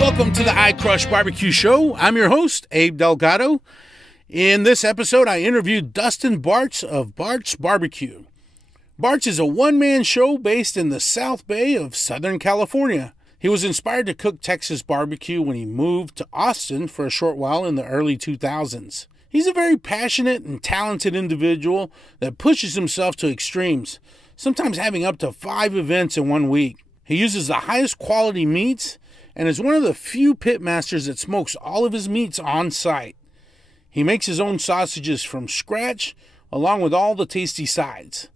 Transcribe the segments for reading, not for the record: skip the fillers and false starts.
Welcome to the I Crush Barbecue Show. I'm your host, Abe Delgado. In this episode, I interviewed Dustin Bartz of Bartz BBQ. Bartz is a one-man show based in the South Bay of Southern California. He was inspired to cook Texas barbecue when he moved to Austin for a short while in the early 2000s. He's a very passionate and talented individual that pushes himself to extremes, sometimes having up to 5 events in 1 week. He uses the highest quality meats and is one of the few pit masters that smokes all of his meats on site. He makes his own sausages from scratch, along with all the tasty sides.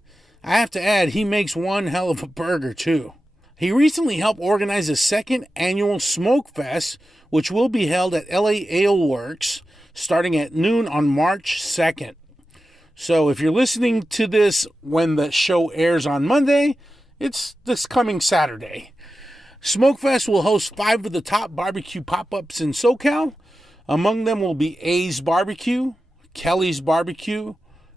I have to add, he makes one hell of a burger too. He recently helped organize the second Annual Smokefest, which will be held at LA Ale Works, starting at noon on March 2nd. So if you're listening to this when the show airs on Monday, it's this coming Saturday. Smokefest will host 5 of the top barbecue pop-ups in SoCal. Among them will be A's BBQ, Kelly's BBQ,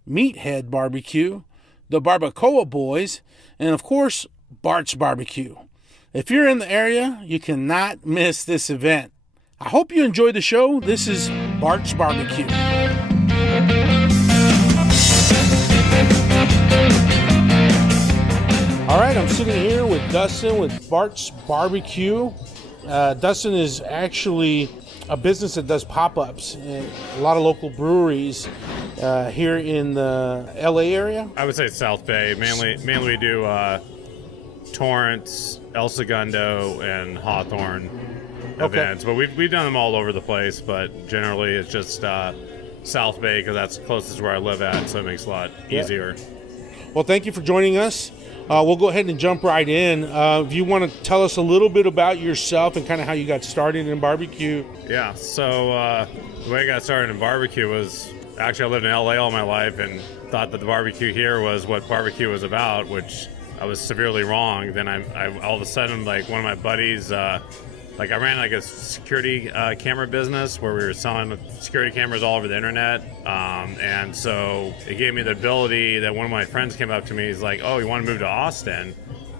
Meathead BBQ, the Barbacoa Boyz, and of course, Bartz BBQ. If you're in the area, you cannot miss this event. I hope you enjoy the show. This is Bartz BBQ. All right, I'm sitting here with Dustin with Bartz BBQ. Dustin is actually a business that does pop-ups in a lot of local breweries here in the LA area. I would say South Bay. Mainly we do Torrance, El Segundo, and Hawthorne events. But we've done them all over the place, but generally it's just South Bay because that's closest where I live at, so it makes it a lot easier. Well, thank you for joining us. We'll go ahead and jump right in. If you want to tell us a little bit about yourself and kind of how you got started in barbecue. Yeah, so the way I got started in barbecue was, actually I lived in LA all my life and thought that the barbecue here was what barbecue was about, which I was severely wrong. Then I all of a sudden, like one of my buddies, I ran like a security camera business where we were selling security cameras all over the internet. And so it gave me the ability that one of my friends came up to me. He's like, "Oh, you want to move to Austin?"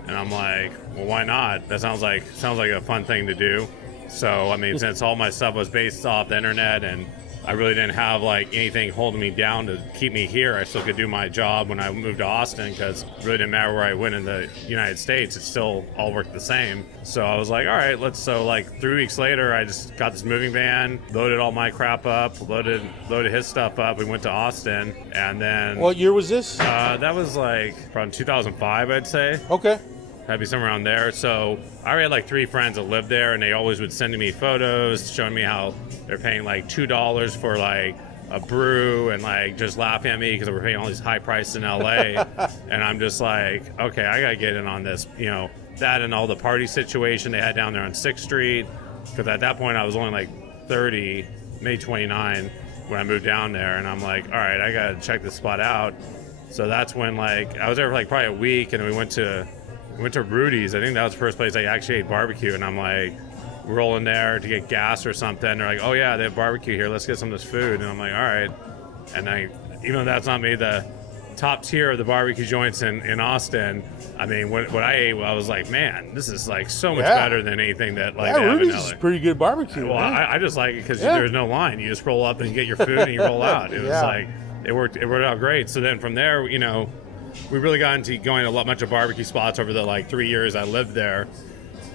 And I'm like, "Well, why not? That sounds like a fun thing to do." So, I mean, since all my stuff was based off the internet and I really didn't have like anything holding me down to keep me here, I still could do my job when I moved to Austin because it really didn't matter where I went in the United States. It still all worked the same. So I was like, all right, so like 3 weeks later, I just got this moving van, loaded all my crap up, loaded his stuff up. We went to Austin, and then... What year was this? That was like around 2005, I'd say. Okay. That'd be somewhere around there. So I already had like 3 friends that lived there, and they always would send me photos showing me how they're paying like $2 for like a brew and like just laughing at me because we're paying all these high prices in LA. And I'm just like, okay, I gotta get in on this, that and all the party situation they had down there on 6th Street. Because at that point I was only like 30, May 29 when I moved down there, and I'm like, all right, I gotta check this spot out. So that's when like I was there for like probably a week, and we went to Rudy's. I think that was the first place I actually ate barbecue, and I'm like rolling there to get gas or something. They're like, "Oh yeah, they have barbecue here. Let's get some of this food." And I'm like, "All right." And even though that's not me, the top tier of the barbecue joints in Austin, I mean, what I ate, I was like, man, this is like so much better than anything that like they have in LA. Rudy's is pretty good barbecue. Well, I just like it because there's no line. You just roll up and get your food and you roll out. It was like it worked out great. So then from there, we really got into going to a bunch of barbecue spots over the like 3 years I lived there.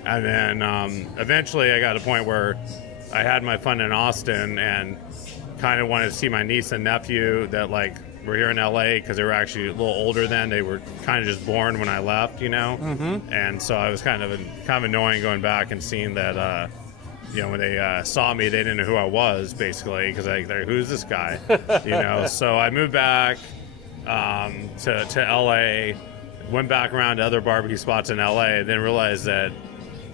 And then eventually I got to a point where I had my fun in Austin and kind of wanted to see my niece and nephew that like were here in LA because they were actually a little older then. They were kind of just born when I left, Mm-hmm. And so I was kind of annoying going back and seeing that, when they saw me, they didn't know who I was basically because they're who's this guy, So I moved back to LA, went back around to other barbecue spots in LA, then realized that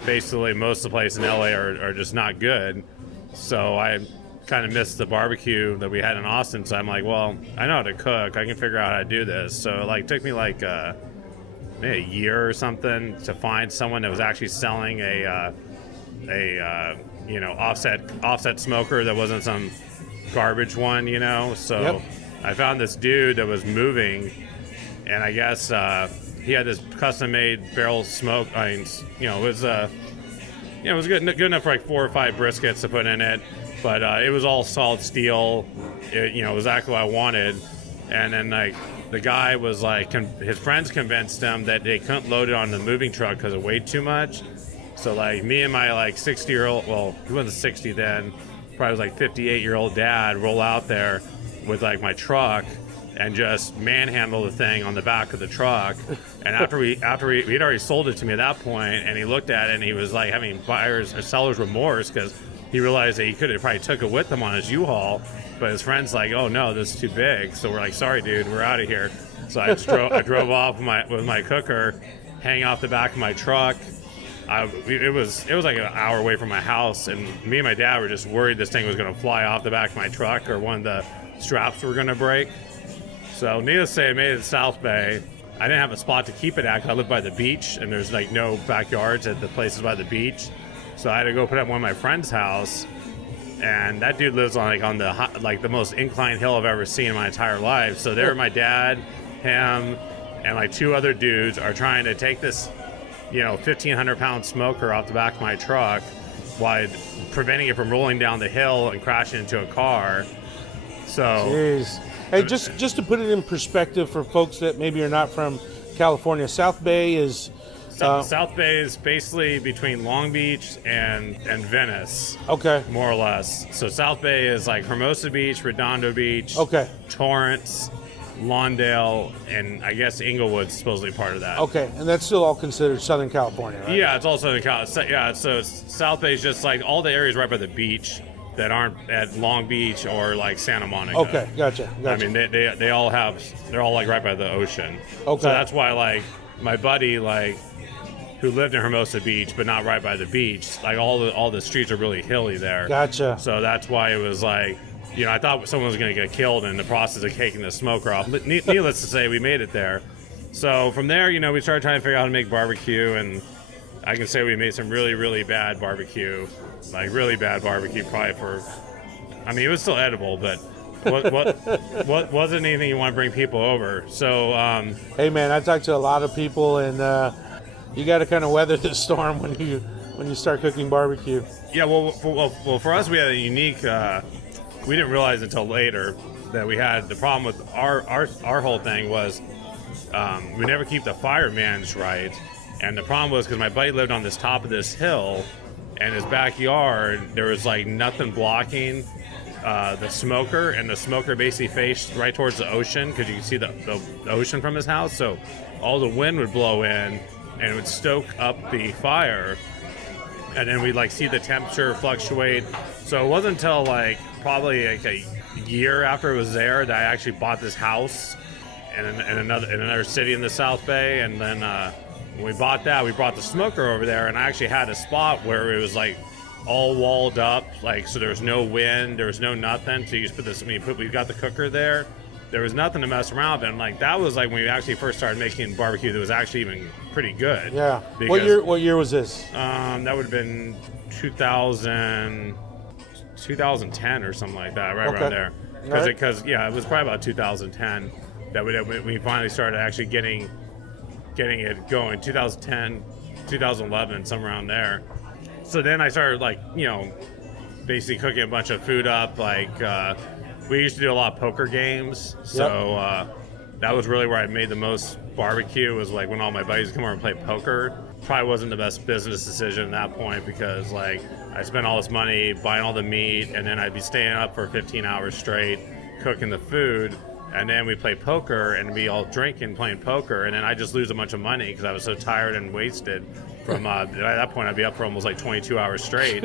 basically most of the places in LA are just not good. So I kind of missed the barbecue that we had in Austin. So I'm like, well, I know how to cook. I can figure out how to do this. So it took me maybe a year or something to find someone that was actually selling a offset smoker that wasn't some garbage one, So I found this dude that was moving and I guess he had this custom-made barrel smoke. I mean, it was it was good enough for like 4 or 5 briskets to put in it, but it was all solid steel. It was exactly what I wanted. And then like the guy was like, his friends convinced him that they couldn't load it on the moving truck because it weighed too much. So like me and my like 60-year-old, well, he wasn't 60 then, probably was like 58-year-old dad, roll out there with like my truck and just manhandle the thing on the back of the truck. And after he'd already sold it to me at that point, and he looked at it and he was like having buyer's or seller's remorse because he realized that he could have probably took it with him on his U-Haul, but his friend's like, oh no, this is too big. So we're like, sorry dude, we're out of here. So I drove off with my cooker, hang off the back of my truck. It was like an hour away from my house, and me and my dad were just worried this thing was going to fly off the back of my truck or one of the straps were going to break. So needless to say, I made it to South Bay. I didn't have a spot to keep it at because I live by the beach, and there's like no backyards at the places by the beach. So I had to go put it at one of my friend's house, and that dude lives on the most inclined hill I've ever seen in my entire life. So there, my dad, him, and like 2 other dudes are trying to take this 1,500-pound smoker off the back of my truck while preventing it from rolling down the hill and crashing into a car. So, jeez. Hey, just to put it in perspective for folks that maybe are not from California, South Bay is... South Bay is basically between Long Beach and Venice. Okay. More or less. So South Bay is like Hermosa Beach, Redondo Beach, okay, Torrance, Lawndale, and I guess Inglewood's supposedly part of that. Okay, and that's still all considered Southern California, right? Yeah, it's all Southern California. Yeah, so South Bay is just like all the areas right by the beach that aren't at Long Beach or like Santa Monica. Okay, gotcha. I mean, they're all like right by the ocean. Okay. So that's why like my buddy who lived in Hermosa Beach but not right by the beach, like all the streets are really hilly there. Gotcha. So that's why it was like, I thought someone was going to get killed in the process of taking the smoker off. Needless to say, we made it there. So from there, we started trying to figure out how to make barbecue, and I can say we made some really, really bad barbecue. Like really bad barbecue, probably it was still edible, but what wasn't anything you want to bring people over. So hey man, I talked to a lot of people, and you got to kind of weather the storm when you start cooking barbecue. Yeah, well, for us, we had a unique. We didn't realize until later that we had the problem with our whole thing was we never keep the fire managed right, and the problem was because my buddy lived on this top of this hill, and his backyard there was like nothing blocking the smoker, and the smoker basically faced right towards the ocean because you could see the ocean from his house, so all the wind would blow in and it would stoke up the fire, and then we'd like see the temperature fluctuate. So it wasn't until like probably like a year after it was there that I actually bought this house in another city in the South Bay, and then when we bought that, we brought the smoker over there, and I actually had a spot where it was like all walled up, like so there was no wind, there was no nothing. So you just put this. We got the cooker there. There was nothing to mess around with, and like that was like when we actually first started making barbecue that was actually even pretty good. Yeah. Because, what year was this? That would have been 2010 or something like that, right around there. Because it was probably about 2010 that we finally started actually getting it going. 2010, 2011, somewhere around there. So then I started basically cooking a bunch of food up. We used to do a lot of poker games, so that was really where I made the most barbecue. Was like when all my buddies come over and play poker. Probably wasn't the best business decision at that point because I spent all this money buying all the meat, and then I'd be staying up for 15 hours straight cooking the food, and then we play poker and be all drinking playing poker, and then I just lose a bunch of money because I was so tired and wasted. From at that point, I'd be up for almost 22 hours straight.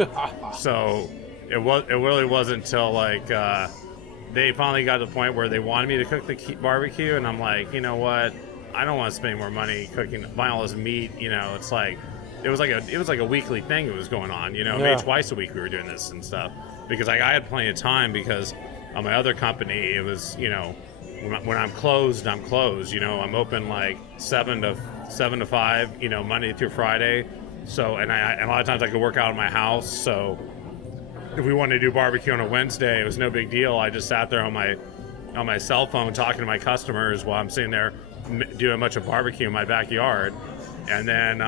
So it really wasn't until they finally got to the point where they wanted me to cook the barbecue, and I'm like, you know what? I don't want to spend more money buying all this meat. It's like it was like a weekly thing that was going on. Maybe twice a week we were doing this and stuff because I had plenty of time because on my other company it was when I'm closed, I'm closed. I'm open 7 to 5. Monday through Friday. So and a lot of times I could work out of my house. So if we wanted to do barbecue on a Wednesday, it was no big deal. I just sat there on my cell phone talking to my customers while I'm sitting there doing a bunch of barbecue in my backyard. And then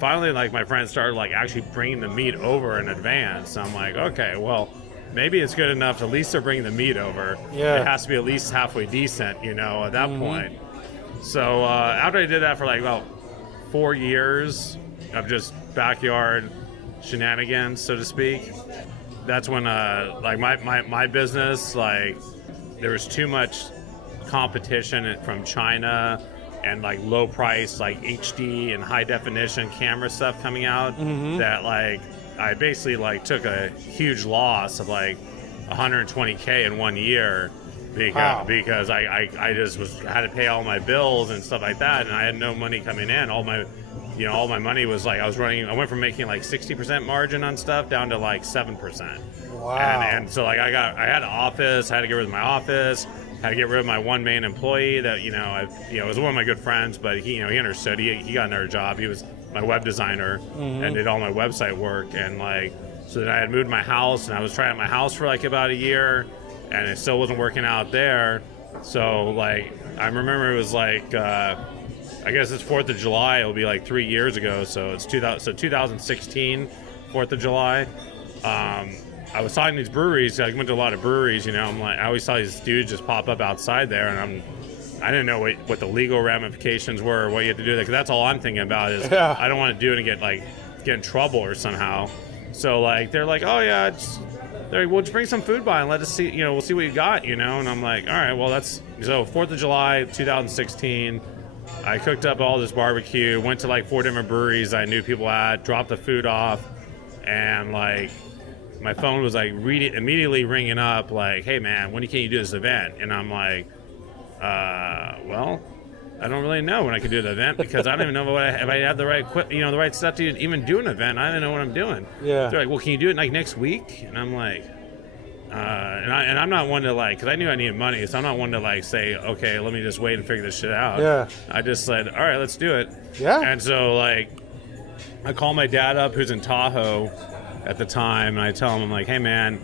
finally, like, my friends started like actually bringing the meat over in advance. I'm like, okay, well, maybe it's good enough. At least they're bringing the meat over. Yeah. It has to be at least halfway decent, you know, at that point. So after I did that for like about 4 years of just backyard shenanigans, so to speak, that's when like my business, like, there was too much competition from China and like low price, like HD and high definition camera stuff coming out, that like I basically like took a huge loss of like 120K in 1 year because I just had to pay all my bills and stuff like that, and I had no money coming in. All my money was like I went from making like 60% margin on stuff down to like 7%. Wow. And so like I had an office, I had to get rid of my office. Had to get rid of my one main employee that, was one of my good friends, but he understood. He got another job. He was my web designer and did all my website work. And like, so then I had moved my house, and I was trying my house for like about a year, and it still wasn't working out there. So like, I remember it was like, I guess it's 4th of July. It'll be like 3 years ago. So it's 2016, 4th of July. I was talking to these breweries. I went to a lot of breweries, I'm like, I always saw these dudes just pop up outside there, and I didn't know what the legal ramifications were, or what you had to do. Because that's all I'm thinking about is I don't want to do it and get in trouble or somehow. So like, they're like, oh yeah, we'll just bring some food by and let us see, we'll see what you got, And I'm like, all right, well so 4th of July, 2016. I cooked up all this barbecue, went to like 4 different breweries I knew people at, dropped the food off, and like, my phone was like immediately ringing up like, hey man, when can you do this event? And I'm like, well, I don't really know when I can do the event, because I don't even know if I have the right the right stuff to even do an event. I don't know what I'm doing. Yeah. They're like, well, can you do it like next week? And I'm like, and I'm not one to like, because I knew I needed money, so I'm not one to like say, okay, let me just wait and figure this shit out. Yeah. I just said, all right, let's do it. Yeah. And so like, I call my dad up, who's in Tahoe at the time, and I tell him, I'm like, hey man,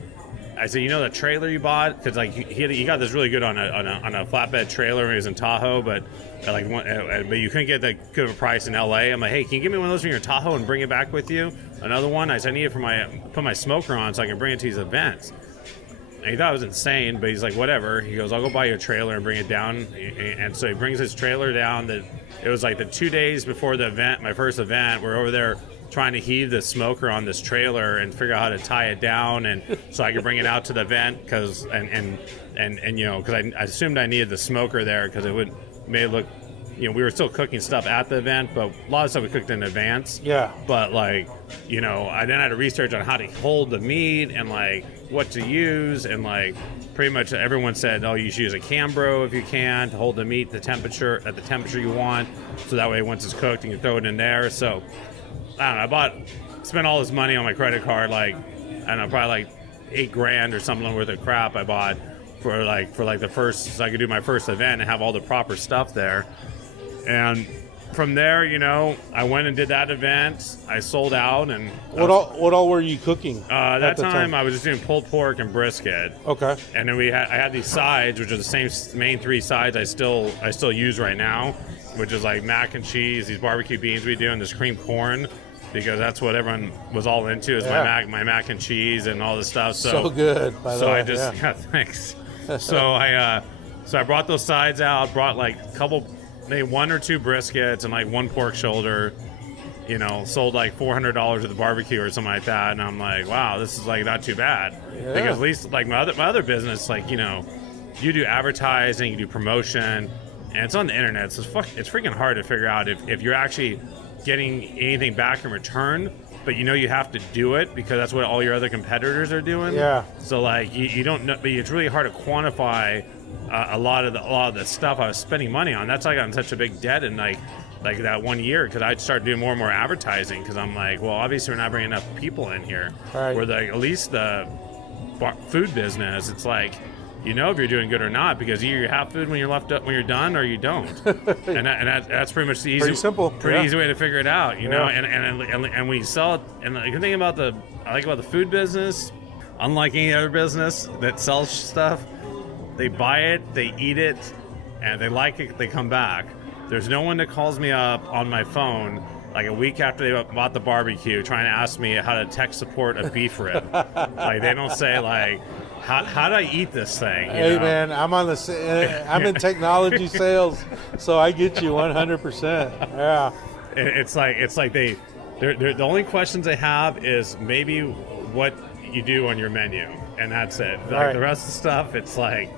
I said, the trailer you bought, because like he got this really good on a flatbed trailer when he was in Tahoe, but you couldn't get that good of a price in LA. I'm like, hey, can you give me one of those from your Tahoe and bring it back with you? Another one, I said, I need it for put my smoker on so I can bring it to these events. And he thought it was insane, but he's like, whatever. He goes, I'll go buy you a trailer and bring it down. And so he brings his trailer down. It was like the 2 days before the event, my first event. We're over there trying to heave the smoker on this trailer and figure out how to tie it down, and so I could bring it out to the event, because I assumed I needed the smoker there because it made it look, we were still cooking stuff at the event, but a lot of stuff we cooked in advance. Yeah. But like, I then had to research on how to hold the meat and like what to use, and like pretty much everyone said, oh, you should use a Cambro if you can to hold the meat at the temperature you want, so that way once it's cooked you can throw it in there. So I don't know, spent all this money on my credit card, like, I don't know, probably like $8,000 or something worth of crap I bought for the first, so I could do my first event and have all the proper stuff there. And from there, I went and did that event. I sold out. And what all were you cooking? That time I was just doing pulled pork and brisket. Okay. And then I had these sides, which are the same main 3 sides I still use right now, which is like mac and cheese, these barbecue beans we do, and this cream corn, because that's what everyone was all into, is my mac and cheese and all this stuff. So good. By the way. Thanks. So I brought those sides out, brought like a couple, maybe 1 or 2 briskets and like 1 pork shoulder, sold like $400 at the barbecue or something like that. And I'm like, wow, this is like not too bad. Yeah. Because at least like my other business, like, you do advertising, you do promotion, and it's on the internet. So it's freaking hard to figure out if you're actually getting anything back in return, but you have to do it because that's what all your other competitors are doing. Yeah. So like you don't know, but it's really hard to quantify a lot of the stuff I was spending money on. That's why I got in such a big debt in like that 1 year, because I'd start doing more and more advertising, because I'm like, well, obviously we're not bringing enough people in here. Right. Where at least the food business, it's like, if you're doing good or not, because either you have food when you're done, or you don't. and that's pretty much the easy, easy way to figure it out, know. And we sell it. And the good thing about I like about the food business, unlike any other business that sells stuff, they buy it, they eat it, and they like it, they come back. there's no one that calls me up on my phone like a week after they bought the barbecue trying to ask me how to tech support a beef rib. Like, they don't say, like, how do I eat this thing? Hey, man, I'm in technology sales, so I get you 100%. Yeah. It's like they're the only questions they have is maybe what you do on your menu, and that's it. Like, right. The rest of the stuff, it's like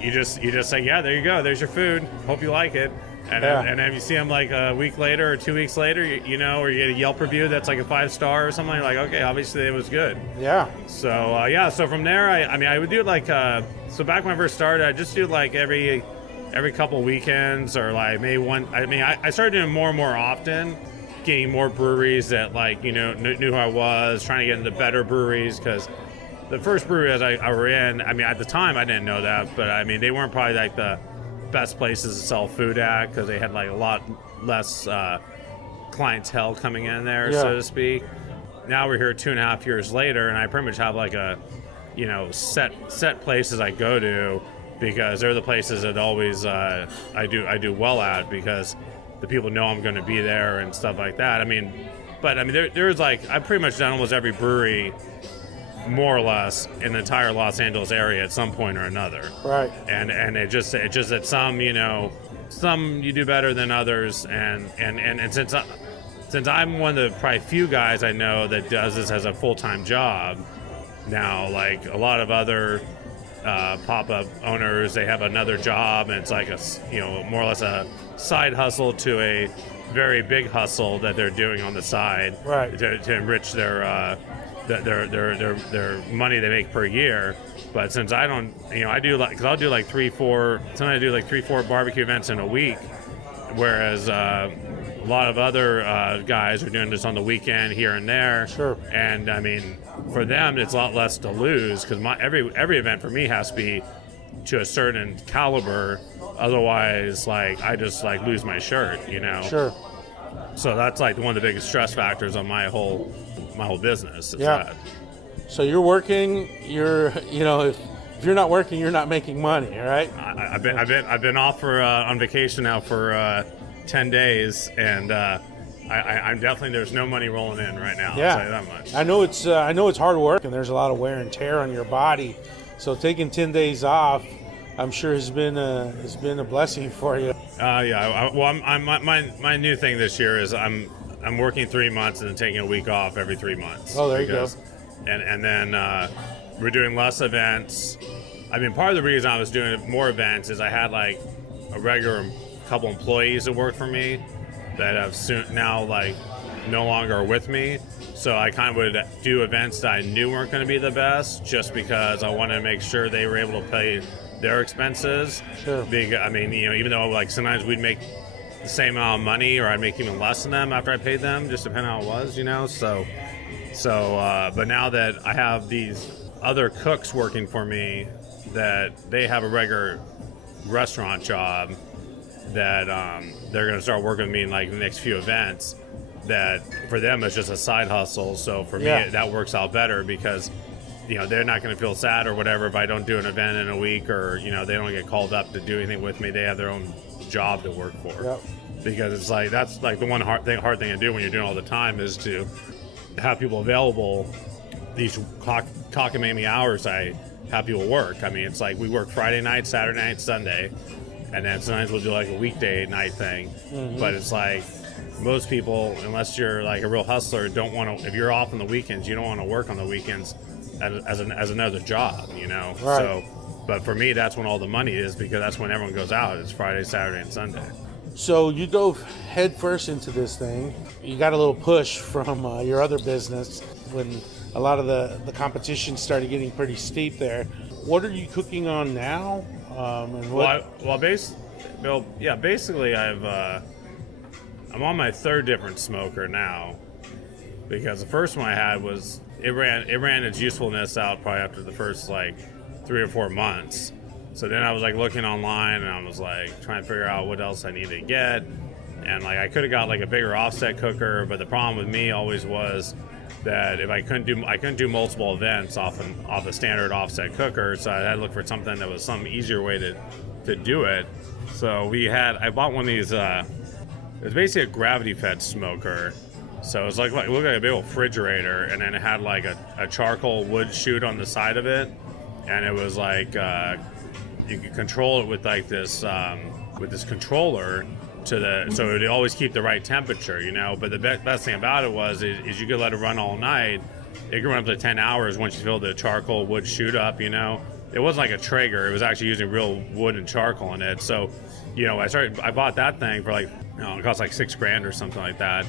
you just say, yeah, there you go, there's your food. Hope you like it. And then you see them like a week later or 2 weeks later, or you get a Yelp review that's like a 5-star or something. You're like, okay, obviously it was good. Yeah. So so from there, I would do like so back when I first started, I just do like every couple weekends or like maybe one. I started doing more and more often, getting more breweries that like knew who I was, trying to get into better breweries because. The first brewery I were in, at the time I didn't know that, but they weren't probably like the best places to sell food at because they had like a lot less clientele coming in there, so to speak. Now we're here 2.5 years later, and I pretty much have like a, set places I go to because they're the places that always I do well at because the people know I'm going to be there and stuff like that. There's like I've pretty much done almost every brewery more or less in the entire Los Angeles area at some point or another. Right. And it just that some you do better than others, and since I'm one of the probably few guys I know that does this as a full-time job now, like a lot of other pop-up owners, they have another job and it's like a more or less a side hustle to a very big hustle that they're doing on the side, right, to enrich their money they make per year. But since I don't, I do like, because I'll do like 3-4, sometimes I do like 3-4 barbecue events in a week, whereas a lot of other guys are doing this on the weekend here and there. Sure. And for them, it's a lot less to lose because every event for me has to be to a certain caliber. Otherwise, like I just like lose my shirt, Sure. So that's like one of the biggest stress factors on my whole business. Yeah. So you're working. If you're not working, you're not making money, right? I've been off for on vacation now for 10 days, and I'm definitely there's no money rolling in right now. Yeah. I'll tell you that much. I know it's hard work, and there's a lot of wear and tear on your body. So taking 10 days off, I'm sure has been a blessing for you. My new thing this year is I'm working 3 months and then taking a week off every 3 months. Oh, there you go. And then we're doing less events. Part of the reason I was doing more events is I had like a regular couple employees that work for me that have now like no longer are with me. So I kind of would do events that I knew weren't going to be the best just because I wanted to make sure they were able to pay their expenses. Sure. Even though like sometimes we'd make the same amount of money or I'd make even less than them after I paid them, just depending on how it was, So, but now that I have these other cooks working for me that they have a regular restaurant job that they're going to start working with me in like the next few events, that for them it's just a side hustle. So for me, that works out better because they're not going to feel sad or whatever if I don't do an event in a week or, they don't get called up to do anything with me. They have their own job to work for. Yep. Because it's like, that's like the one hard thing to do when you're doing all the time is to have people available these cockamamie hours I have people work. It's like we work Friday night, Saturday night, Sunday, and then sometimes we'll do like a weekday night thing. Mm-hmm. But it's like most people, unless you're like a real hustler, don't want to, if you're off on the weekends, you don't want to work on the weekends as another job, Right. So, but for me, that's when all the money is because that's when everyone goes out. It's Friday, Saturday, and Sunday. So you dove headfirst into this thing. You got a little push from your other business when a lot of the competition started getting pretty steep there. What are you cooking on now? Basically, I'm on my third different smoker now because the first one I had was it ran its usefulness out probably after the first like 3 or 4 months. So then I was like looking online and I was like trying to figure out what else I needed to get, and like I could have got like a bigger offset cooker, but the problem with me always was that if I couldn't do multiple events off a standard offset cooker, so I had to look for something that was some easier way to do it. So I bought one of these, it was basically a gravity-fed smoker. So it was it looked like a big old refrigerator, and then it had like a charcoal wood chute on the side of it, and it was like you could control it with like this controller so it would always keep the right temperature, you know. But the best thing about it is you could let it run all night. It could run up to 10 hours once you fill the charcoal wood chute up, you know. It wasn't like a Traeger; it was actually using real wood and charcoal in it. So, you know, I bought that thing for like, you know, it cost like $6,000 or something like that.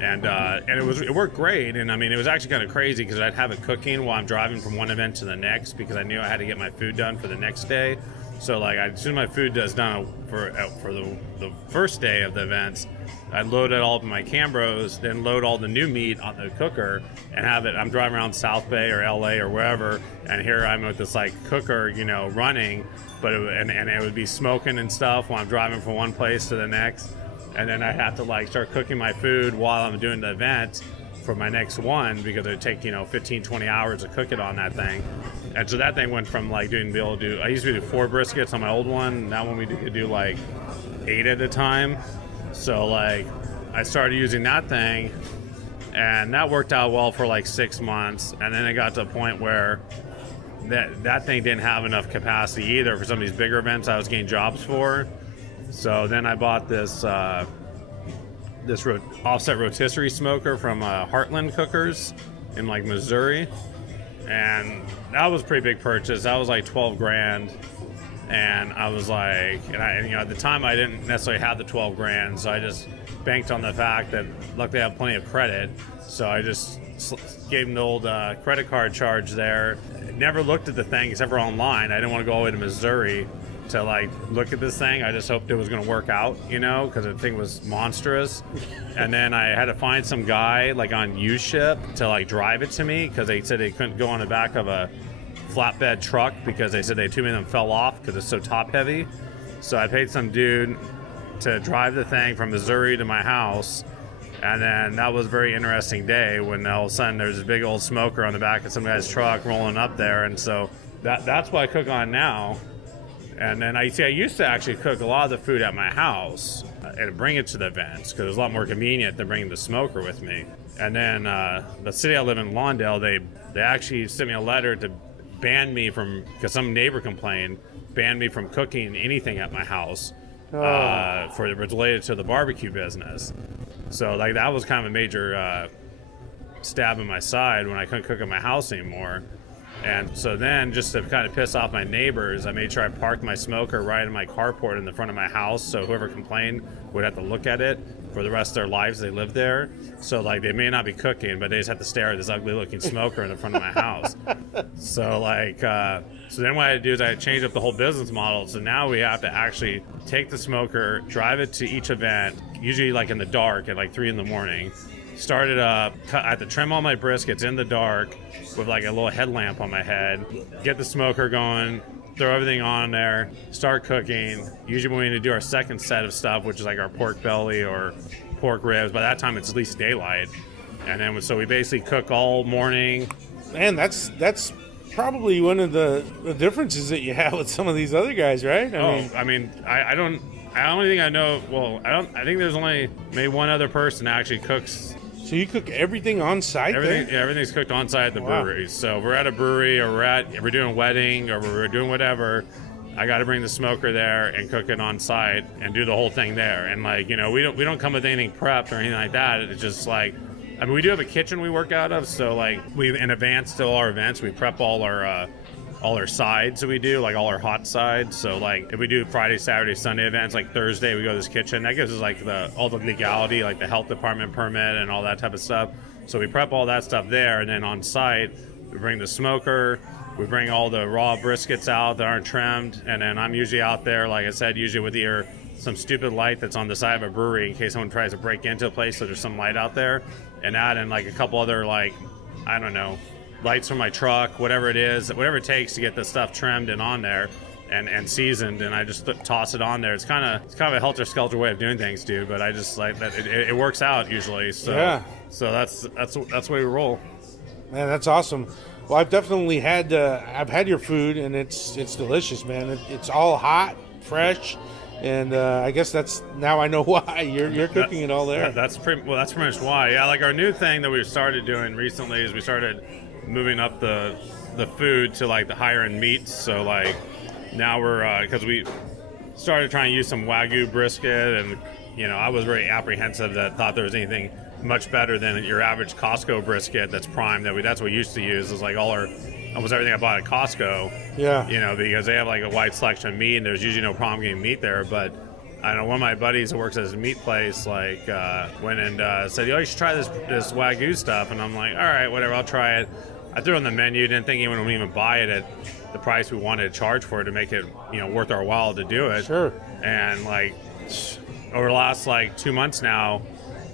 And it worked great. And I mean, it was actually kind of crazy because I'd have it cooking while I'm driving from one event to the next because I knew I had to get my food done for the next day. So like as soon as my food is done for the first day of the events, I'd load it all up in my Cambros, then load all the new meat on the cooker and have it. I'm driving around South Bay or LA or wherever, and here I'm with this like cooker, you know, running, but it would be smoking and stuff while I'm driving from one place to the next. And then I have to like start cooking my food while I'm doing the event for my next one because it would take, you know, 15, 20 hours to cook it on that thing. And so that thing went from like I used to do 4 briskets on my old one. That one we could do like 8 at a time. So like I started using that thing and that worked out well for like 6 months. And then it got to a point where that thing didn't have enough capacity either for some of these bigger events I was getting jobs for. So then I bought this offset rotisserie smoker from Heartland Cookers in like Missouri, and that was a pretty big purchase. That was like $12,000, and I was like, and you know, at the time I didn't necessarily have the $12,000, so I just banked on the fact that luckily I have plenty of credit, so I just gave them the old credit card charge there. Never looked at the thing except for online. I didn't want to go all the way to Missouri to like look at this thing. I just hoped it was going to work out, you know, because the thing was monstrous. And then I had to find some guy like on U-Ship to like drive it to me because they said they couldn't go on the back of a flatbed truck because they said too many of them fell off because it's so top heavy. So I paid some dude to drive the thing from Missouri to my house. And then that was a very interesting day when all of a sudden there's this big old smoker on the back of some guy's truck rolling up there. And so that's what I cook on now. And then I used to actually cook a lot of the food at my house and bring it to the events because it was a lot more convenient than bringing the smoker with me. And then the city I live in, Lawndale, they actually sent me a letter to ban me from, because some neighbor complained, banned me from cooking anything at my house related to the barbecue business. So like that was kind of a major stab in my side when I couldn't cook at my house anymore. And so then, just to kind of piss off my neighbors, I made sure I parked my smoker right in my carport in the front of my house, so whoever complained would have to look at it for the rest of their lives they live there. So like they may not be cooking, but they just have to stare at this ugly looking smoker in the front of my house. So like, so then what I had to do is I changed up the whole business model. So now we have to actually take the smoker, drive it to each event, usually like in the dark at like 3 a.m, start it up, I have to trim all my briskets in the dark with like a little headlamp on my head, get the smoker going, throw everything on there, start cooking. Usually when we do our second set of stuff, which is like our pork belly or pork ribs, by that time it's at least daylight. And then so we basically cook all morning. Man, that's probably one of the differences that you have with some of these other guys, right? I don't think I know. Well, I think there's only maybe one other person that actually cooks. So you cook everything on site? Everything's cooked on site at the brewery. So we're at a brewery, or we're doing a wedding, or we're doing whatever. I got to bring the smoker there and cook it on site and do the whole thing there. And like, you know, we don't come with anything prepped or anything like that. It's just like, I mean, we do have a kitchen we work out of. So like, we in advance to all our events, we prep all our sides that we do, like all our hot sides. So like if we do Friday, Saturday, Sunday events, like Thursday we go to this kitchen, that gives us like all the legality, like the health department permit and all that type of stuff. So we prep all that stuff there, and then on site we bring the smoker, we bring all the raw briskets out that aren't trimmed, and then I'm usually out there, like I said, usually with either some stupid light that's on the side of a brewery in case someone tries to break into a place, so there's some light out there, and that, and like a couple other, like, I don't know, lights from my truck, whatever it takes to get the stuff trimmed and on there and seasoned, and I just toss it on there. It's kind of a helter-skelter way of doing things, dude, but I just like that. It works out usually. So yeah. So that's the way we roll. Man, that's awesome. Well, I've definitely had your food, and it's delicious, man. It's all hot, fresh, And I guess now I know why you're cooking it all there. That's pretty much why. Yeah, like our new thing that we started doing recently is we started moving up the food to like the higher end meats. So like now we're because we started trying to use some Wagyu brisket, and I was very apprehensive that thought there was anything much better than your average Costco brisket that's prime. That's what we used to use. Is like almost everything I bought at Costco. Yeah. Because they have like a wide selection of meat, and there's usually no problem getting meat there. But I know one of my buddies who works at a meat place went and said, "Yo, you should try this Wagyu stuff." And I'm like, "All right, whatever, I'll try it." I threw it on the menu, didn't think anyone would even buy it at the price we wanted to charge for it to make it, worth our while to do it. Sure. And like over the last like 2 months now,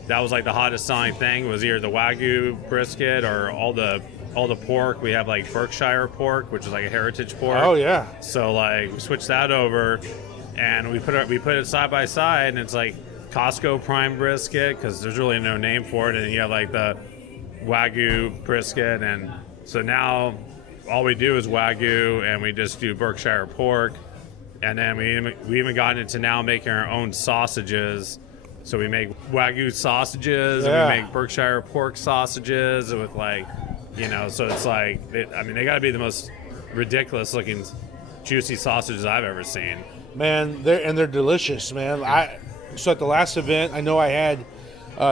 that was like the hottest selling thing was either the Wagyu brisket or all the pork. We have like Berkshire pork, which is like a heritage pork. Oh yeah. So like we switched that over, and we put it side by side, and it's like Costco prime brisket because there's really no name for it, and you have like the Wagyu brisket, and so now all we do is Wagyu, and we just do Berkshire pork, and then we even gotten into now making our own sausages. So we make Wagyu sausages, and we make Berkshire pork sausages with like, so it's like, they got to be the most ridiculous looking juicy sausages I've ever seen. Man, they're delicious, man. So at the last event, I know I had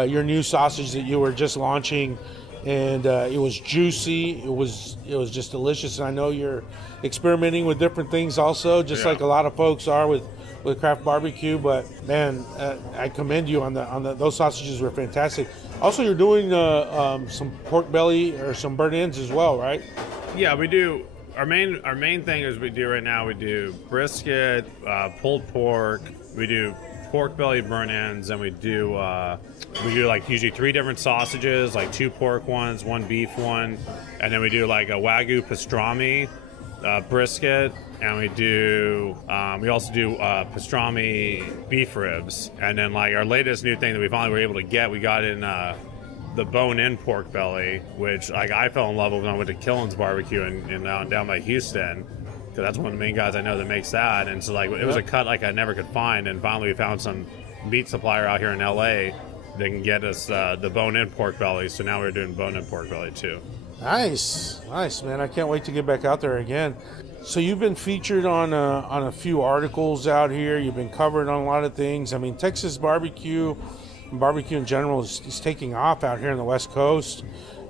your new sausage that you were just launching, and it was juicy. It was just delicious. And I know you're experimenting with different things also, just like a lot of folks are with craft barbecue. But man, I commend you on those sausages were fantastic. Also, you're doing some pork belly or some burnt ends as well, right? Yeah, we do. Our main thing is we do right now. We do brisket, pulled pork. We do pork belly burnt ends, and we do like usually 3 different sausages, like 2 pork ones, 1 beef one, and then we do like a Wagyu pastrami brisket, and we also do pastrami beef ribs, and then like our latest new thing that we finally were able to get, we got in the bone-in pork belly, which like I fell in love with when I went to Killen's Barbecue in down by Houston. That's one of the main guys I know that makes that, and so like it was a cut like I never could find, and finally we found some meat supplier out here in LA that can get us the bone-in pork belly. So now we're doing bone-in pork belly too. Nice, man! I can't wait to get back out there again. So you've been featured on a few articles out here. You've been covered on a lot of things. I mean, Texas barbecue in general is taking off out here on the West Coast.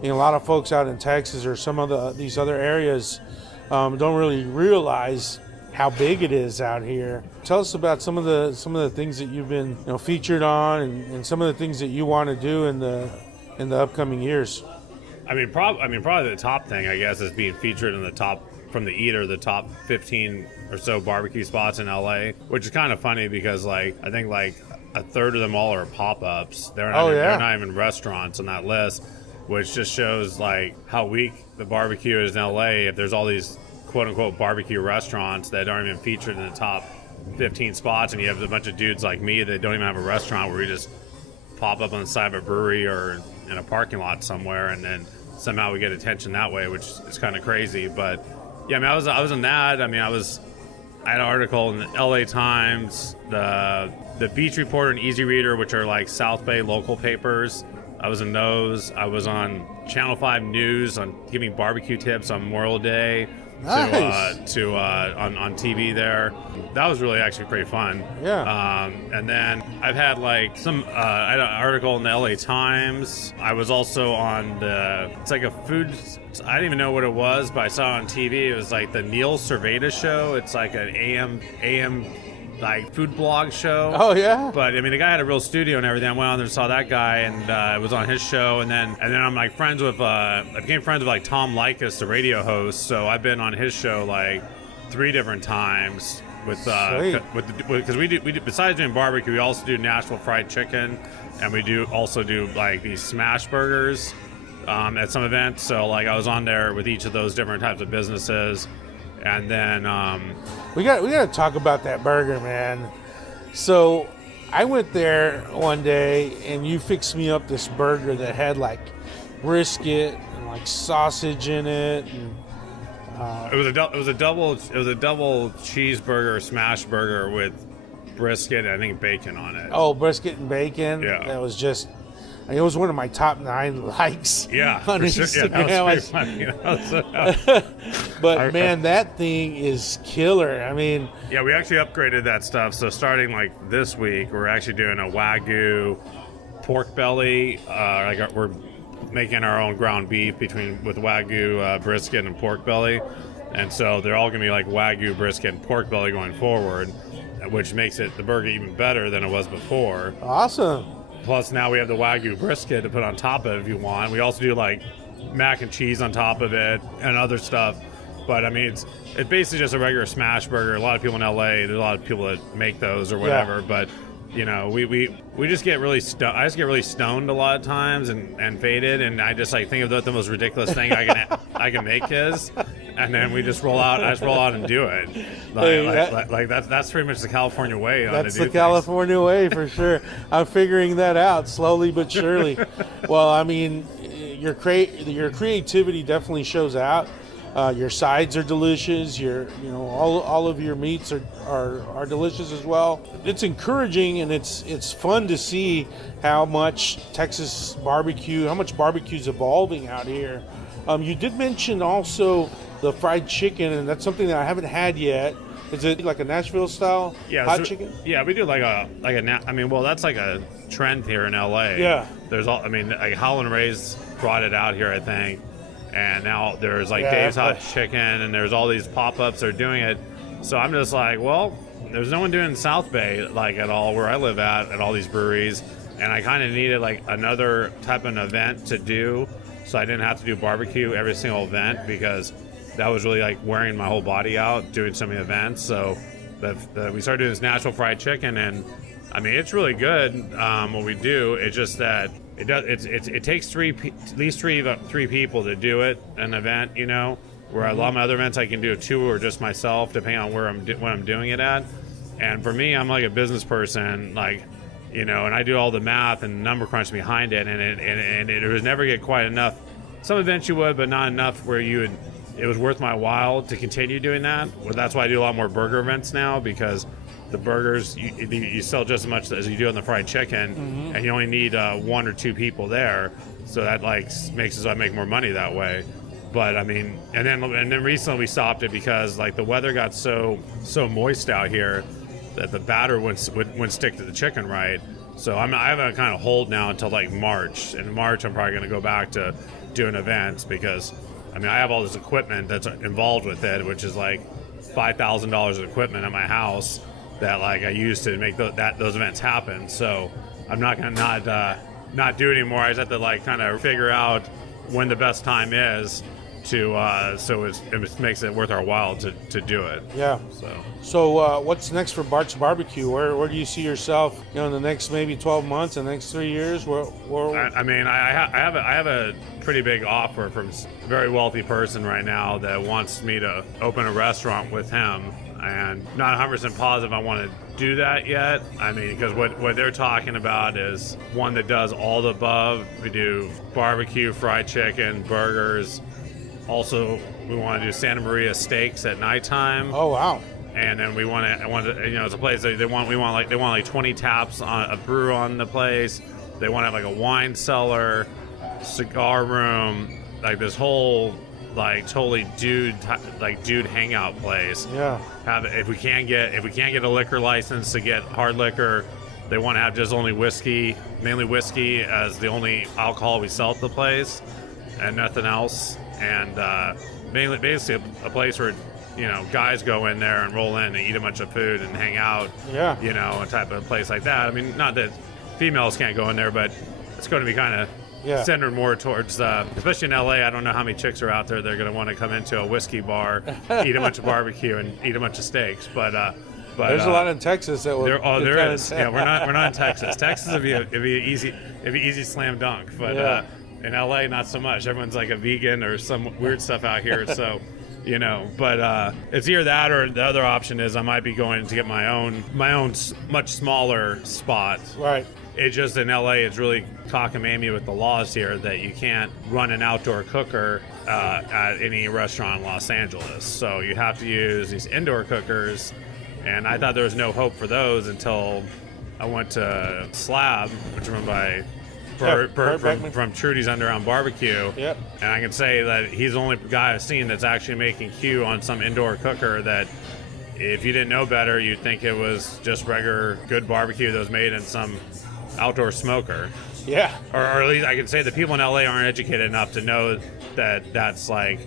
A lot of folks out in Texas or some of these other areas don't really realize how big it is out here. Tell us about some of the things that you've been featured on, and some of the things that you want to do in the upcoming years. Probably the top thing I guess is being featured in the top from the Eater, the top 15 or so barbecue spots in LA, which is kind of funny because like I think like a third of them all are pop-ups. They're not even restaurants on that list, which just shows like how weak the barbecue is in LA if there's all these quote-unquote barbecue restaurants that aren't even featured in the top 15 spots, and you have a bunch of dudes like me that don't even have a restaurant where we just pop up on the side of a brewery or in a parking lot somewhere, and then somehow we get attention that way, which is kind of crazy. But yeah, I was in that. I had an article in the LA Times, the Beach Reporter and Easy Reader, which are like South Bay local papers. I was in those. I was on Channel 5 News on giving barbecue tips on Memorial Day. Nice. On TV there. That was really actually pretty fun. Yeah. And then I've had like I had an article in the LA Times. I was also on it's like a food, I didn't even know what it was, but I saw it on TV. It was like the Neil Cerveda show. It's like an AM like food blog show. Oh yeah. But the guy had a real studio and everything. I went on there and saw that guy, and it was on his show. And then I'm like I became friends with like Tom Likas, the radio host. So I've been on his show like 3 different times because we do besides doing barbecue, we also do Nashville fried chicken, and we also do like these smash burgers at some events. So like I was on there with each of those different types of businesses. And then we got to talk about that burger, man. So I went there one day, and you fixed me up this burger that had like brisket and like sausage in it. And, it was a double cheeseburger smash burger with brisket and I think bacon on it. Oh, brisket and bacon. Yeah. That was just. It was one of my top 9 likes. Yeah, on Instagram. Yeah, that was pretty funny. But man, that thing is killer. I mean, yeah, we actually upgraded that stuff. So starting like this week, we're actually doing a Wagyu pork belly. We're making our own ground beef with Wagyu brisket and pork belly, and so they're all gonna be like Wagyu brisket and pork belly going forward, which makes the burger even better than it was before. Awesome. Plus now we have the Wagyu brisket to put on top of it if you want. We also do like mac and cheese on top of it and other stuff. But I mean, it's basically just a regular smash burger. A lot of people in LA, there's a lot of people that make those or whatever. Yeah. But you know, we just get really stoned. I just get really stoned a lot of times and faded, and I just like think of what the most ridiculous thing I can make is, and then we just roll out. I just roll out and do it. That's pretty much the California way. That's the California way for sure. I'm figuring that out slowly but surely. Well, I mean, your creativity definitely shows out. Your sides are delicious. All of your meats are delicious as well. It's encouraging and it's fun to see how much barbecue's evolving out here. You did mention also the fried chicken, and that's something that I haven't had yet. Is it like a Nashville style hot chicken? Yeah, we do that's like a trend here in LA. Yeah. Like Holland Ray's brought it out here, I think. And now there's like Dave's Hot Chicken, and there's all these pop-ups that are doing it. So I'm just like, well, there's no one doing South Bay like at all where I live at all these breweries. And I kind of needed like another type of event to do, so I didn't have to do barbecue every single event, because that was really like wearing my whole body out doing so many events. So we started doing this Nashville fried chicken, and I mean, it's really good what we do. It's just that it takes at least three people to do it, an event, you know, where a lot of my other events I can do 2 or just myself, depending on where I'm doing it at. And for me, I'm like a business person, like, you know, and I do all the math and number crunch behind it, and it would never get quite enough. Some events you would, but not enough where it was worth my while to continue doing that. Well, that's why I do a lot more burger events now, because the burgers, you sell just as much as you do on the fried chicken, and you only need 1 or 2 people there, so that like makes it so I make more money that way. But I mean, and then recently we stopped it because like the weather got so moist out here that the batter wouldn't stick to the chicken right. So I have a kind of hold now until like March. In March, I'm probably going to go back to doing events, because I mean, I have all this equipment that's involved with it, which is like $5,000 of equipment at my house that like I use to make those events happen. So I'm not gonna not do it anymore. I just have to like kind of figure out when the best time is to so it makes it worth our while to do it. Yeah. So what's next for Bartz BBQ? Where do you see yourself, you know, in the next maybe 12 months, the next 3 years? I mean, I have a pretty big offer from a very wealthy person right now that wants me to open a restaurant with him, and not 100% positive I want to do that yet. I mean, because what they're talking about is one that does all the above. We do barbecue, fried chicken, burgers. Also, we want to do Santa Maria steaks at nighttime. Oh wow! And then we want to, you know, it's a place that they want like 20 taps on a brew on the place. They want to have like a wine cellar, cigar room, like this whole like totally dude hangout place. Yeah. If we can't get a liquor license to get hard liquor, they want to have just only whiskey, mainly whiskey as the only alcohol we sell at the place, and nothing else. And mainly basically a place where, you know, guys go in there and roll in and eat a bunch of food and hang out. Yeah. You know, a type of place like that. I mean, not that females can't go in there, but it's going to be kind of centered more towards, especially in LA. I don't know how many chicks are out there that are going to want to come into a whiskey bar, eat a bunch of barbecue, and eat a bunch of steaks. But there's a lot in Texas that will. There is. Yeah, we're not in Texas. Texas would be an easy slam dunk, but in LA not so much. Everyone's like a vegan or some weird stuff out here. So, you know, but it's either that or the other option is I might be going to get my own much smaller spot. Right. It's just in LA, it's really cockamamie with the laws here that you can't run an outdoor cooker at any restaurant in Los Angeles. So you have to use these indoor cookers, And I thought there was no hope for those until I went to Slab, which is run by Bert from Trudy's Underground Barbecue. Yep. And I can say that he's the only guy I've seen that's actually making Q on some indoor cooker that if you didn't know better, you'd think it was just regular good barbecue that was made in some outdoor smoker. Yeah. Or at least I can say the people in LA aren't educated enough to know that that's like,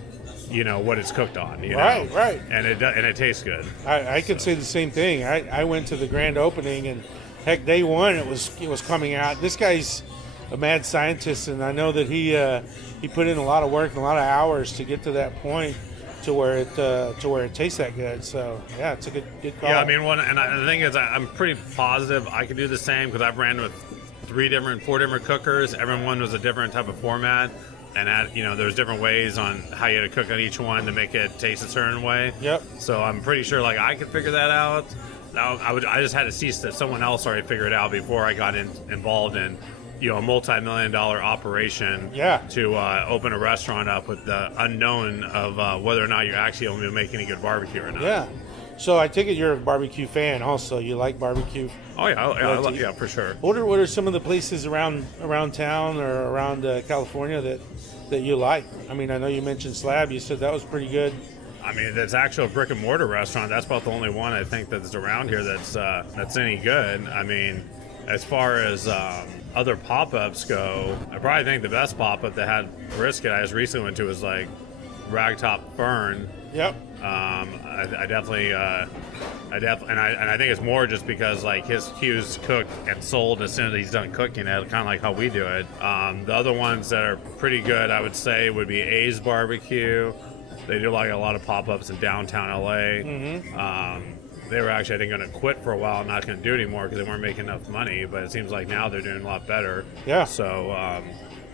you know, what it's cooked on. You know? Right. And it tastes good. I could say the same thing. I went to the grand opening, and heck, day one it was coming out. This guy's a mad scientist, and I know that he put in a lot of work and a lot of hours to get to that point to where it tastes that good. So yeah, it's a good call. Yeah, I mean, the thing is, I'm pretty positive I could do the same because I've ran with 4 different cookers. Everyone was a different type of format, and there's different ways on how you had to cook on each one to make it taste a certain way. Yep. So I'm pretty sure like I could figure that out. Now I just had to see that someone else already figured it out before I got involved in a multi-million-dollar operation to open a restaurant up with the unknown of whether or not you're actually able to make any good barbecue or not. Yeah. So I take it you're a barbecue fan also. You like barbecue? Oh yeah, for sure. What are some of the places around town or around California that you like? I mean, I know you mentioned Slab. You said that was pretty good. I mean, it's actually a brick and mortar restaurant. That's about the only one I think that's around here that's any good. I mean, as far as other pop-ups go, I probably think the best pop-up that had brisket I just recently went to was like Ragtop Fern. Yep. I definitely, and I think it's more just because like his Q's cooked and sold as soon as he's done cooking it, kind of like how we do it. The other ones that are pretty good, I would say, would be A's Barbecue. They do like a lot of pop-ups in downtown LA. Mm-hmm. They were actually, I think, going to quit for a while, not going to do it anymore because they weren't making enough money. But it seems like now they're doing a lot better. Yeah. So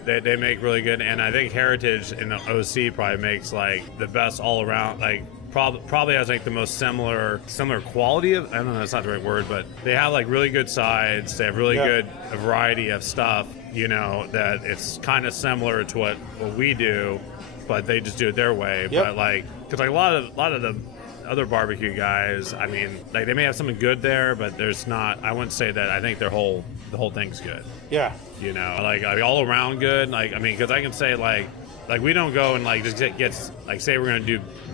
they make really good, and I think Heritage in the OC probably makes like the best all around. Like probably has like the most similar quality of. I don't know, that's not the right word, but they have like really good sides. They have really good variety of stuff. You know that it's kind of similar to what we do, but they just do it their way. Yep. But like, because like a lot of the other barbecue guys, I mean, like they may have something good there, but there's not. I wouldn't say that. I think the whole thing's good. Yeah. You know, like all around good. Like I mean, because I can say like we don't go and like just get like say we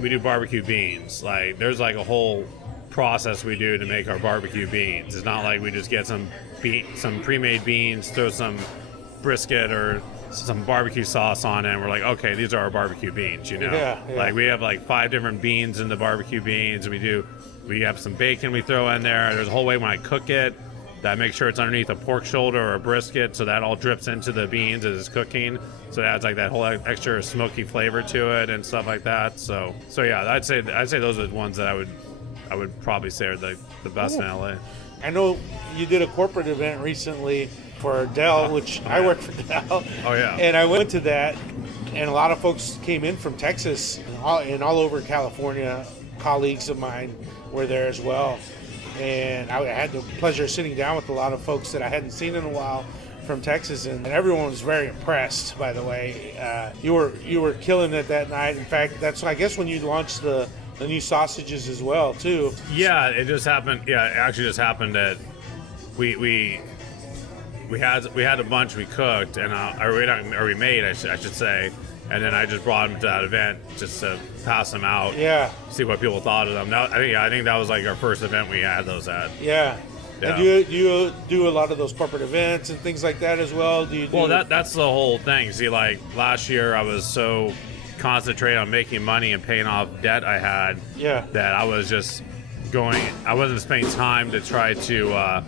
do barbecue beans. Like there's like a whole process we do to make our barbecue beans. It's not like we just get some pre-made beans, throw some brisket or some barbecue sauce on it, and we're like, okay, these are our barbecue beans, you know? Yeah. Like we have like 5 different beans in the barbecue beans. We have some bacon we throw in there. There's a whole way when I cook it that I make sure it's underneath a pork shoulder or a brisket, so that all drips into the beans as it's cooking. So it adds like that whole extra smoky flavor to it and stuff like that. So yeah, I'd say those are the ones that I would probably say are the best in LA. I know you did a corporate event recently for Dell, which I work for Dell. Oh yeah. And I went to that, and a lot of folks came in from Texas and all over California. Colleagues of mine were there as well, and I had the pleasure of sitting down with a lot of folks that I hadn't seen in a while from Texas, and everyone was very impressed. By the way, you were killing it that night. In fact, that's I guess when you launched the new sausages as well too. Yeah, it just happened. Yeah, it actually just happened that we had a bunch we cooked or we made, I should say, and then I just brought them to that event just to pass them out. Yeah. See what people thought of them. I think that was like our first event we had those at. Yeah. And do you do a lot of those corporate events and things like that as well? Well, that's the whole thing. See, like last year I was so concentrated on making money and paying off debt I had that I was just I wasn't spending time to try to,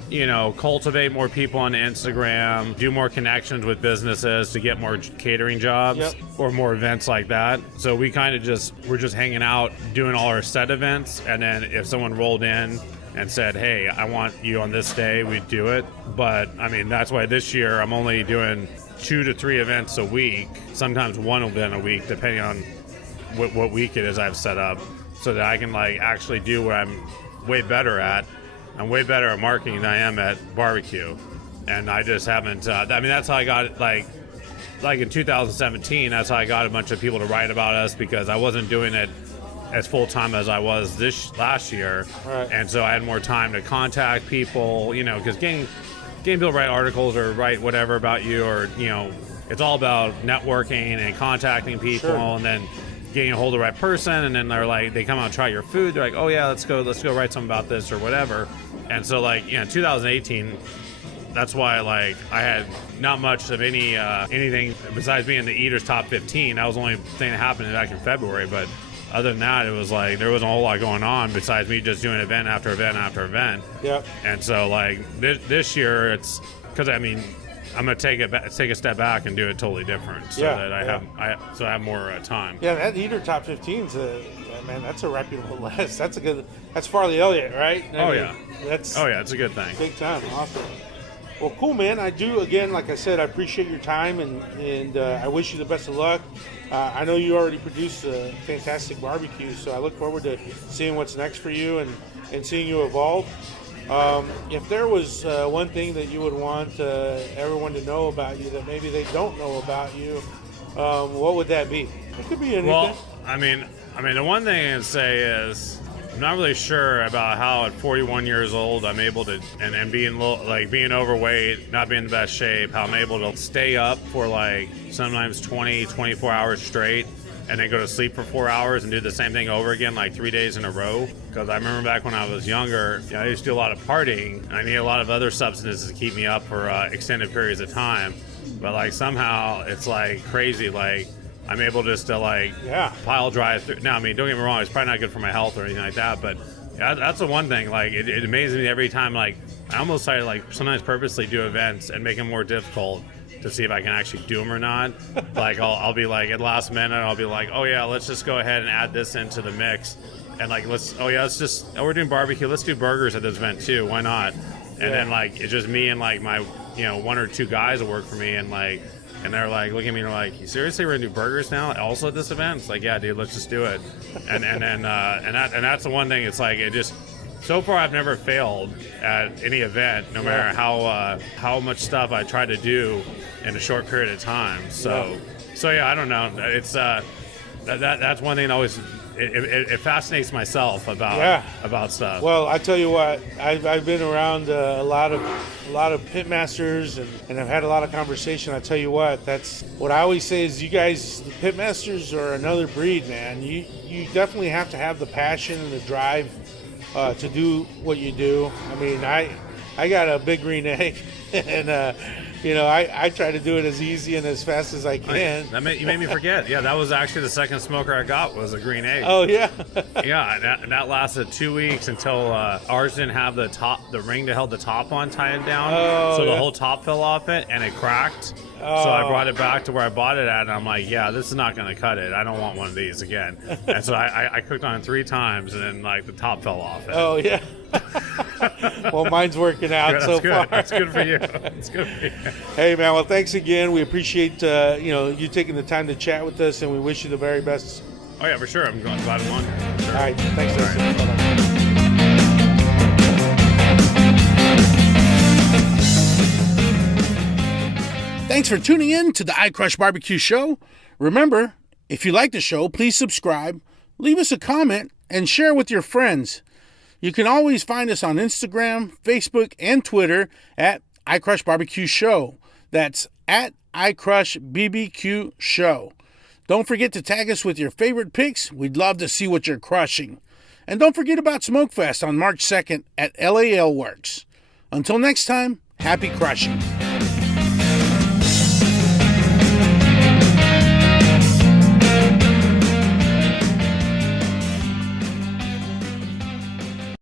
cultivate more people on Instagram, do more connections with businesses to get more catering jobs or more events like that. So we kind of we're just hanging out, doing all our set events. And then if someone rolled in and said, hey, I want you on this day, we'd do it. But I mean, that's why this year I'm only doing 2 to 3 events a week, sometimes 1 event a week, depending on what week it is I've set up, so that I can like actually do what I'm way better at. I'm way better at marketing than I am at barbecue, and I just haven't. I mean, that's how I got it. Like in 2017, that's how I got a bunch of people to write about us, because I wasn't doing it as full time as I was this last year, Right. and so I had more time to contact people, because getting people to write articles or write whatever about you, or it's all about networking and contacting people, Sure. and then getting a hold of the right person, and then they come out and try your food. They're like, oh yeah, let's go write something about this or whatever. And so 2018, that's why I had not much of anything besides being the Eater's Top 15. That was the only thing that happened back in February. But other than that, it was there wasn't a whole lot going on besides me just doing event after event after event. Yep. And so this year, it's because I'm gonna take a step back and do it totally different, so that I have more time. Yeah, that Eater Top 15's man, that's a reputable list. That's Farley Elliott, right? It's a good thing. Big time. Awesome. Well, cool, man. I do, again, like I said, I appreciate your time, and I wish you the best of luck. I know you already produced a fantastic barbecue, so I look forward to seeing what's next for you and seeing you evolve. If there was one thing that you would want everyone to know about you that maybe they don't know about you, what would that be? It could be anything. Well, I mean, the one thing I'd say is I'm not really sure about how at 41 years old I'm able to, and being being overweight, not being in the best shape, how I'm able to stay up for sometimes 20, 24 hours straight, and then go to sleep for 4 hours and do the same thing over again 3 days in a row. Because I remember back when I was younger, I used to do a lot of partying, and I need a lot of other substances to keep me up for extended periods of time. But somehow it's crazy. I'm able just to pile drive through. Now, I mean, don't get me wrong, it's probably not good for my health or anything like that, but that's the one thing. It amazes me every time. I almost try to sometimes purposely do events and make them more difficult to see if I can actually do them or not. I'll be at last minute, I'll be oh yeah, let's just go ahead and add this into the mix, and we're doing barbecue, let's do burgers at this event too, why not? And then it's just me and my one or two guys that work for me, and they're looking at me and they're you seriously, we're gonna do burgers now also at this event? It's yeah, dude, let's just do it. And that's the one thing. It's it just, so far I've never failed at any event, no matter how much stuff I try to do in a short period of time. So yeah, I don't know. It's that's one thing that always it fascinates myself about stuff. Well, I tell you what, I've been around a lot of pit masters, and I've had a lot of conversation. I tell you what, that's what I always say is, you guys, the pit masters, are another breed, man. You definitely have to have the passion and the drive to do what you do. I mean, I got a big green egg, and I try to do it as easy and as fast as I can. You made me forget. Yeah, that was actually the second smoker I got, was a green egg. Oh yeah. Yeah, and that lasted 2 weeks until ours didn't have the ring that held the top on tied down, so the whole top fell off it and it cracked. So I brought it back to where I bought it at, and I'm yeah, this is not going to cut it. I don't want one of these again. And so I cooked on it 3 times, and then the top fell off it. Oh yeah. Well, mine's working out so far. That's good for you. It's good for you. Hey man, well, thanks again. We appreciate you taking the time to chat with us, and we wish you the very best. Oh yeah, for sure. I'm glad I'm on. Sure. All right, thanks, Dustin. Right. Thanks for tuning in to the iCrush Barbecue Show. Remember, if you like the show, please subscribe, leave us a comment, and share with your friends. You can always find us on Instagram, Facebook, and Twitter at iCrush Barbecue Show. That's at iCrush BBQ Show. Don't forget to tag us with your favorite picks. We'd love to see what you're crushing. And don't forget about Smokefest on March 2nd at LAL Works. Until next time, happy crushing.